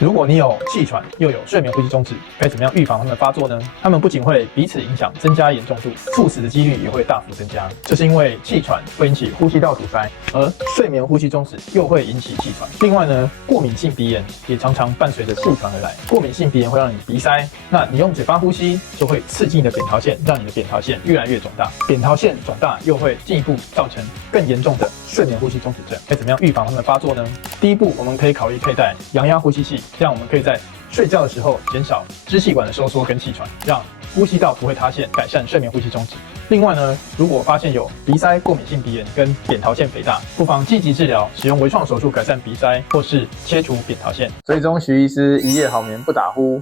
如果你有气喘，又有睡眠呼吸中止，该怎么样预防它们发作呢？它们不仅会彼此影响，增加严重度，猝死的几率也会大幅增加。这是因为气喘会引起呼吸道阻塞，而睡眠呼吸中止又会引起气喘。另外呢，过敏性鼻炎也常常伴随着气喘而来。过敏性鼻炎会让你鼻塞，那你用嘴巴呼吸就会刺激你的扁桃腺，让你的扁桃腺越来越肿大。扁桃腺肿大又会进一步造成更严重的睡眠呼吸中止症。该怎么样预防它们发作呢？第一步，我们可以考虑佩戴阳压呼吸器，这样我们可以在睡觉的时候减少支气管的收缩跟气喘，让呼吸道不会塌陷，改善睡眠呼吸中止。另外呢，如果发现有鼻塞、过敏性鼻炎跟扁桃腺肥大，不妨积极治疗，使用微创手术改善鼻塞，或是切除扁桃腺。追踪徐医师，一夜好眠不打呼。